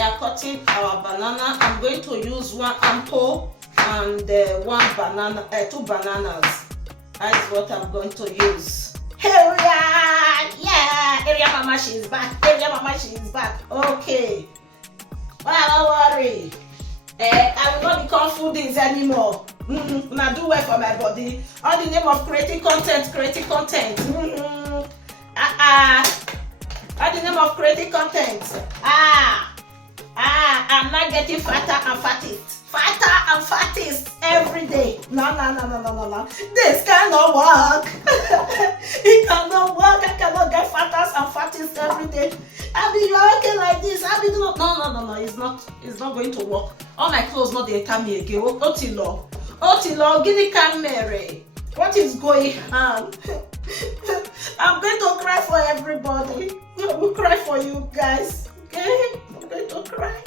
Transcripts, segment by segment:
We are cutting our banana. I'm going to use one apple and two bananas. That is what I'm going to use. Area! Yeah! Area mama, she's back. Area mama, she's back. Okay. Don't worry. I will not become foodies anymore. Now do well for my body. All the name of creating content. All the name of creating content. I'm not getting fatter and fattest every day. No. This cannot work. It cannot work. I cannot get fatter and fattest every day. I'll be working like this. I'll be doing no. It's not going to work. All my clothes not they tell me again. Otilo, Guinea Camere. What is going on? I'm going to cry for everybody. I will cry for you guys. Okay? I'm going to cry.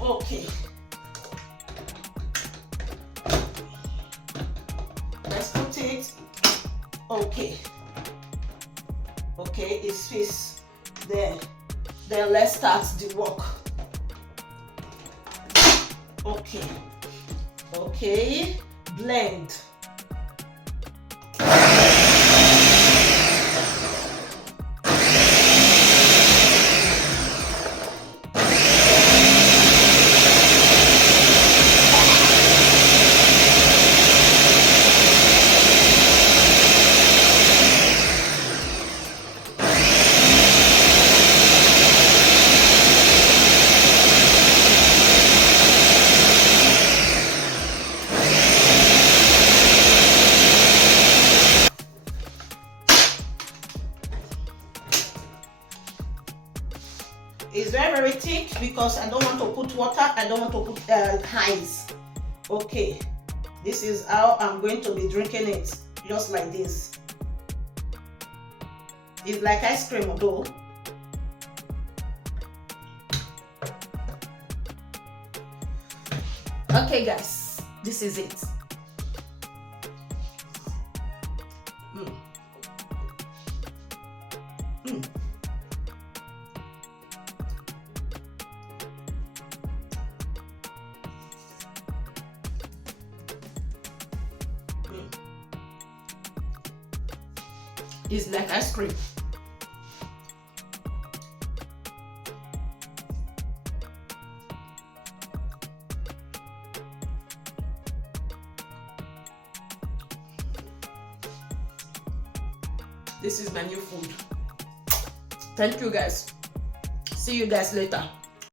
Okay. Let's put it. Okay, it's fixed there. Then let's start the work. Okay, blend. It's very thick because I don't want to put water. I don't want to put ice. Okay, this is how I'm going to be drinking it, just like this. It's like ice cream though. Okay guys, this is it. It's like ice cream. This is my new food. Thank you guys. See you guys later.